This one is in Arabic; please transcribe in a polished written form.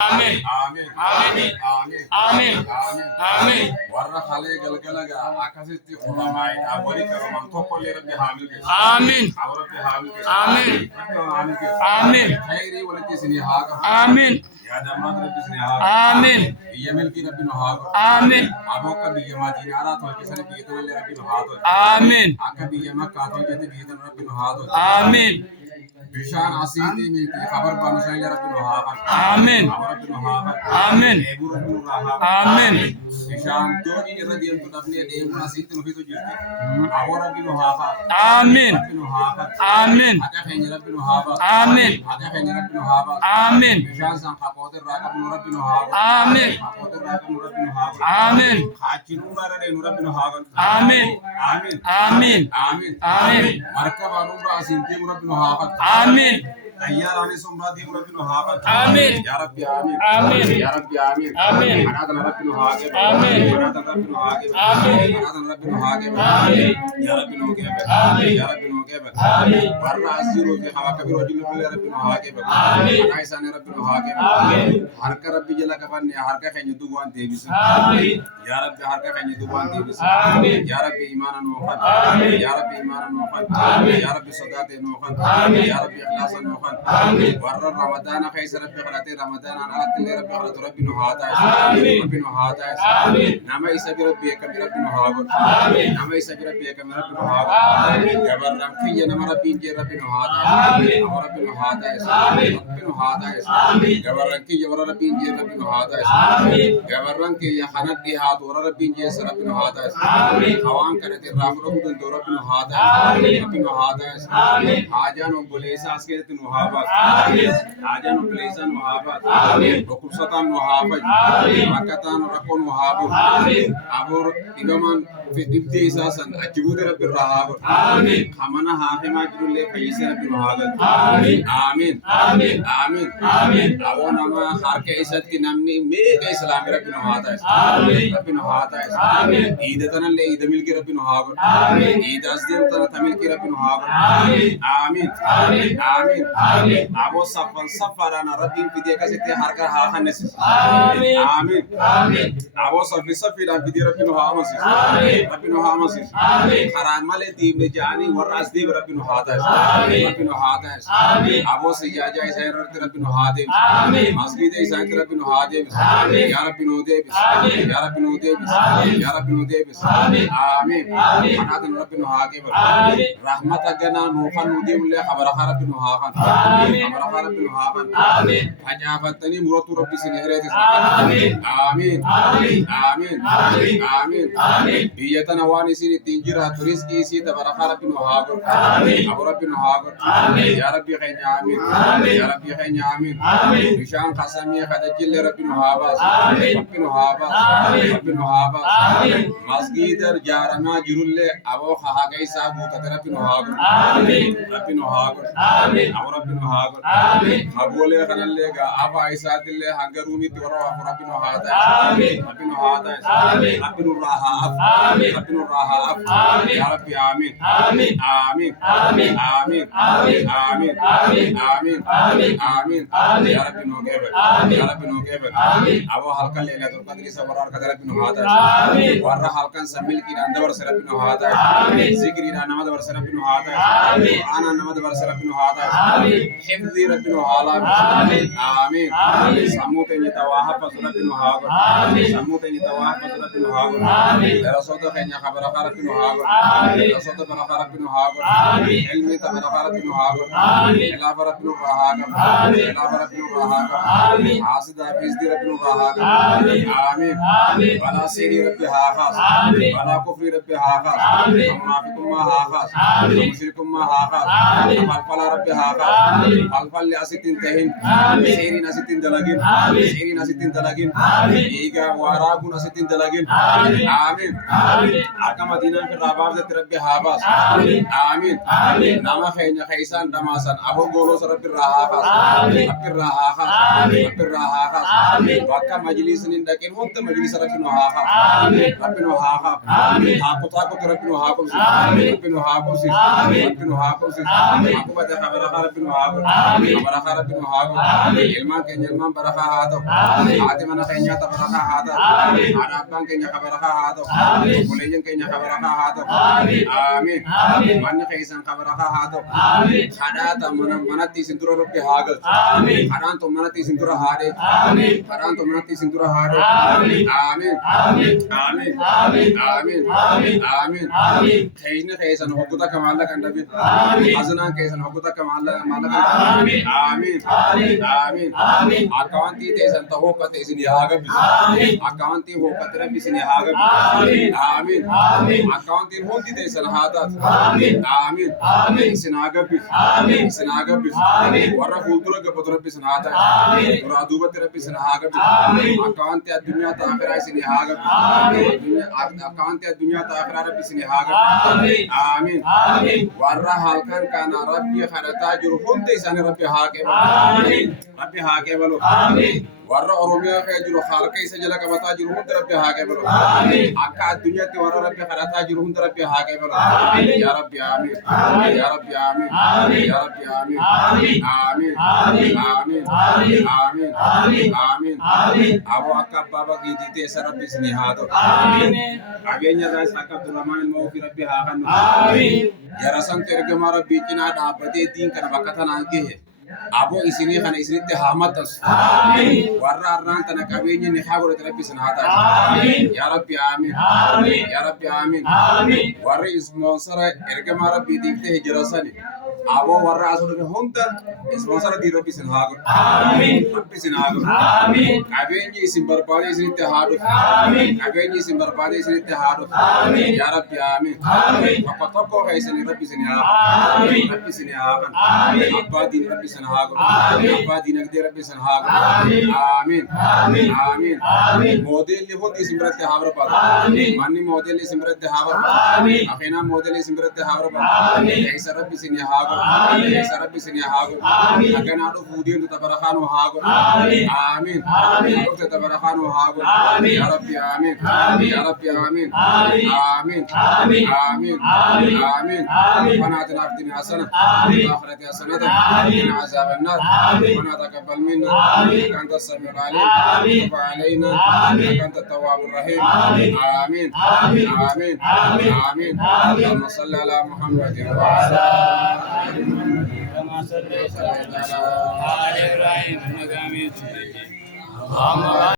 Amin. Amin. Amin. Amin. Amin. Amin. Amin. Warra khale galgalaga akasitti ulama awali kaman tokkolle rabbi hamil ke Amin. awrabbi hamil ke Amin. hamil ke Amin. khairi walati sini haga Amin. ya damma rabbi sini haga Amin. yamil ki rabbi no haga Amin. aboka bi yamati ara to ke sani bi to le rabbi no haga Amin. akabi yamakka to ke bi to rabbi no haga Amin. bishan asiti mi ti khabar banu sani rabbi no haga Amin. rabbi no haga Amin. ebu rabbi no haga Amin. bishan doni radiyam to dafne de mun asiti no fito jirti awara rabbi no haga Amin. rabbi no haga Amin. ada khayn rabbi no haga Amin. ada khayn rabbi no haga Amin. bishan san khapoter raqab no rabbi no haga Amin. khapoter raqab no rabbi no haga Amin. khachin umara de no rabbi no haga Amin. amin Amin. amin Amin. markaba no asiti no rabbi no haga Amin. تيار علي سمرادي ربي نهاجر آمين. يا ربي آمين آمين. يا ربي آمين آمين. أنا ربي نهاجر آمين. أنا ربي نهاجر آمين. أنا ربي نهاجر آمين. يا ربي نوجب آمين. يا ربي نوجب آمين. ورا أزيرو في خوا كبير وجل يا ربي نهاجر آمين. أنا إنسان ربي نهاجر آمين. هرك ربي جل كفن هرك خير دوان ديبس آمين. يا ربي هرك خير دوان ديبس آمين. يا ربي إيمانا نوخن آمين. يا ربي إيمانا نوخن آمين. يا ربي صداقة نوخن آمين. يا ربي إخلاصا نوخن آمين. ورر رمضان خيس ربي خلاتي رمضان أنا أتلي ربي خلات ربي نهاتا آمين. ربي نهاتا آمين. نما يسبي ربي كم ربي نهاغو آمين. نما يسبي ربي كم ربي نهاغو آمين. جبر رمكي نما ربي جي ربي نهاتا آمين. ربي نهاتا آمين. ربي نهاتا آمين. جبر رمكي جبر ربي جي ربي نهاتا آمين. جبر رمكي يا خنات دي هات ور ربي جي ربي نهاتا آمين. خوان كرت رافرو دن دور ربي نهاتا آمين. ربي نهاتا آمين. حاجانو بوليسا اسكت نهابا آمين. حاجانو بوليسا نهابا آمين. ركوساتان نهابا آمين. مكتان ركون نهابا آمين. أبور إمام في دبتي ساسن أجود رب الرهاب آمين. خمنا هاهما جرول فيس رب الرهاب آمين. آمين آمين. آمين آمين. أبو نما هار كيسات كي نمني ميك إسلام رب الرهاب آمين. رب الرهاب آمين. عيد تنا لي عيد ملك رب الرهاب آمين. عيد أسدم تنا تملك رب الرهاب آمين. آمين آمين. آمين آمين. أبو سفر أنا ردين في ديك ستي هارك هاهنس آمين. آمين آمين. أبو سفر أنا في ديك رب الرهاب آمين. رب الرهاب آمين. خران مالي دي مجاني ورأس دي رب الرهاب آمين. رب الرهاب آمين. أبو سياجا إسحاق رب الرهاب آمين. مسجد إسحاق رب الرهاب آمين. يا رب نودي آمين. يا رب نودي آمين. يا رب نودي آمين. آمين آمين. أنا رب الرهاب آمين. رحمتك جنا نوفا نودي ولا خبر رب الرهاب آمين. خبر رب الرهاب آمين. أجابتني مرات ربي سنهرت آمين. آمين آمين. آمين آمين. آمين آمين. بيتنا واني سيني تنجرها تريسكي سي تبارك رب الرهاب آمين. أبو رب الرهاب آمين. يا ربي خير آمين آمين. يا ربي خير آمين آمين. بشان قسمي خدجل رب الرهاب آمين. رب الرهاب آمين. رب الرهاب آمين. مسجد جارنا جرول أبو خاكاي سابو رب الرهاب آمين. رب الرهاب آمين. أبو رب الرهاب آمين. مقولة خلنا أبا إسحاق الله هنگرومي تورا رب الرهاب آمين. رب الرهاب آمين. رب الرهاب آمين. رب الرهاب آمين. يا ربي آمين آمين. آمين آمين. آمين آمين. آمين آمين. آمين آمين. آمين آمين. يا ربي نوجب آمين. يا ربي نوجب آمين. أبو حلقة ليلة القدر سبرار قدر ربي نهاد آمين. ورا حلقة سميل كي عند ورس ربي نهاد آمين. ذكر إلى نماذج ورس ربي نهاد آمين. أنا نماذج ورس ربي نهاد آمين. حفظ ربي نهالا آمين. آمين آمين. سموت يتواهب ربي نهاد آمين. سموت يتواهب ربي نهاد آمين. رسول خير خبر ربي نهاد آمين. رسول بركة ربي نهاد آمين. علمي تبرك ربي نهاد آمين. إلى ربي نهاد آمين. إلى ربي نهاد آمين. حاسد حفظ ربي نهاد آمين. آمين آمين. ولا سير ربي هاخاس آمين. ولا كفر ربي هاخاس آمين. منافق ما هاخاس آمين. مشرك ما هاخاس آمين. فالفلا ربي هاخاس آمين. فالفل أسيتين تهين آمين. سيرين أسيتين دلقين آمين. سيرين أسيتين دلقين آمين. إيجا وراغون أسيتين دلقين آمين. آمين آمين. أكما دينا في الرباب ذات ربي هاباس آمين. آمين آمين. نما خينا خيسان دماسان أبو غولوس ربي الرهاخاس آمين. ربي الرهاخاس آمين. ربي الرهاخاس آمين. وكا مجلس نندكين وانت مجلس ربي نهاخاس آمين. ربي نهاخاس آمين. أكو تاكو ربي نهاخاس آمين. ربي نهاخاس آمين. ربي نهاخاس آمين. أكو بدأ خبر ربي hago. Amin. Baraka Rabbi no hago. Amin. Ilman kenya ilman baraka hato. Amin. Ate mana kenya ta baraka hato. Amin. Arabang kenya ka baraka hato. Amin. Kuleyen kenya ka baraka hato. Amin. Amin. Amin. Manna kaisan ka baraka hato. Amin. Hadata manati sindura Rabbi hago. Amin. Hadan to manati sindura hade. Amin. Hadan to manati sindura hade. Amin. Amin. Amin. Amin. Amin. Amin. Amin. Amin. Amin. Kayne kaysan hukuta kamala kandabi. Amin. Azna kaysan hukuta kamala Amin. Amin. Amin. Amin. Amin. Akawanti tesan tahoka tesin yahaga bis. Amin. Akawanti hokatra bisin yahaga bis. Amin. Amin. Amin. Akawanti hundi tesan hadat. Amin. Amin. Amin. Sinaga bis. Amin. Sinaga bis. Amin. Warra fuldura gapotra bisin hadat. Amin. Muraduba tera bisin haga bis. Amin. Akawanti dunya ta akhira sin yahaga bis. Amin. Akawanti dunya ta akhira bisin yahaga Amin. bis. Amin. Amin. Warra halkan kana Rabbi kharata jur hundi san Rabbi haake. Amin. Rabbi haake balo. Amin. warra oromiyaa kee jiru harka isa jala qabataa jiru hunda rabbi haa qabalu Amiin. akka addunyaatti warra rabbi kadhataa jiru hunda rabbi haa qabalu Amiin. yaa rabbi amiin Amiin. yaa rabbi amiin Amiin. yaa rabbi amiin Amiin. amiin Amiin. amiin Amiin. amiin Amiin. amiin Amiin. abo akka abbaa bagiitiite isa rabbi isinii haa ta'u Amiin. qabeenya irraas akka Abdurrahmaan ilma ofii rabbi haa kennu Amiin. yara santu ergamaa rabbii cinaa dhaabbatee diin kana bakka tanaan gahe abo isinii kana isinitti haa maxxansu Amiin. warra arraan tana qabeenya ni haa godhate rabbi isin haa taasisu Amiin. yaa rabbi amiin Amiin. yaa rabbi amiin Amiin. warri ispoonsara ergamaa rabbiitiif ta'e jira sani abo warra asuu dhufe hunda ispoonsara dii rabbi isin haa godhu Amiin. rabbi isin haa godhu Amiin. qabeenyi isin barbaade isinitti haa dhufu Amiin. qabeenyi isin barbaade isinitti haa dhufu Amiin. yaa rabbi amiin Amiin. tokko tokko keessanii rabbi isin haa Amiin. godhu rabbi isin haa godhu Amiin. abbaa diin rabbi isin haa godhu Amiin. abbaa diinagdee rabbi isin haa godhu Amiin. amiin Amiin. amiin Amiin. modeelli hundi isin biratti haa barbaadu Amiin. manni modeelli isin biratti haa barbaadu Amiin. afeenaan modeelli isin biratti haa Amiin. barbaadu keessa rabbi isin haa godhu Amiin. keessa rabbi isin haa godhu Amiin. haganaa dhufuu deemtu tabarakaanu haa godhu Amiin. amiin Amiin. dhufte tabarakaanu haa godhu Amiin. yaa rabbi amiin Amiin. yaa rabbi amiin Amiin. amiin Amiin. amiin Amiin. amiin Amiin. ربنا آتنا في الدنيا حسنة آمين. وفي الآخرة حسنة آمين. وقنا عذاب النار آمين. ربنا تقبل منا آمين. إنك أنت السميع العليم آمين. وتب علينا آمين. إنك أنت التواب الرحيم آمين. آمين آمين. آمين آمين. آمين آمين. اللهم صل على محمد وعلى آل محمد كما صليت وسلم على على إبراهيم إنك حميد مجيد. اللهم